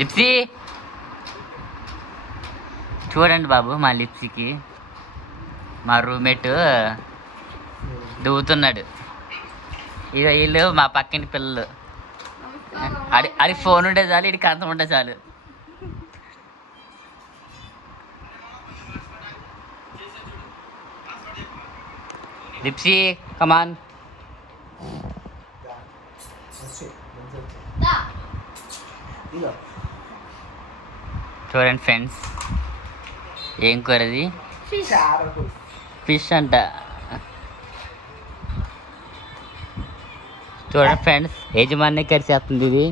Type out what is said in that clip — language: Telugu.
లిప్సీ చూడండి బాబు, మా లిప్సీకి మా రూమ్మేట్ దువ్వుతున్నాడు. ఇక వీళ్ళు మా పక్కింటి పిల్లలు. అది ఫోన్ ఉంటే చాలు, ఇటు కంచం ఉంటే చాలు. లిప్సీ కమాన్. చూడండి ఫ్రెండ్స్, ఏం కూరది? ఫిష్ అంట. చూడండి ఫ్రెండ్స్, యజమాని కరిచేస్తుంది ఇది.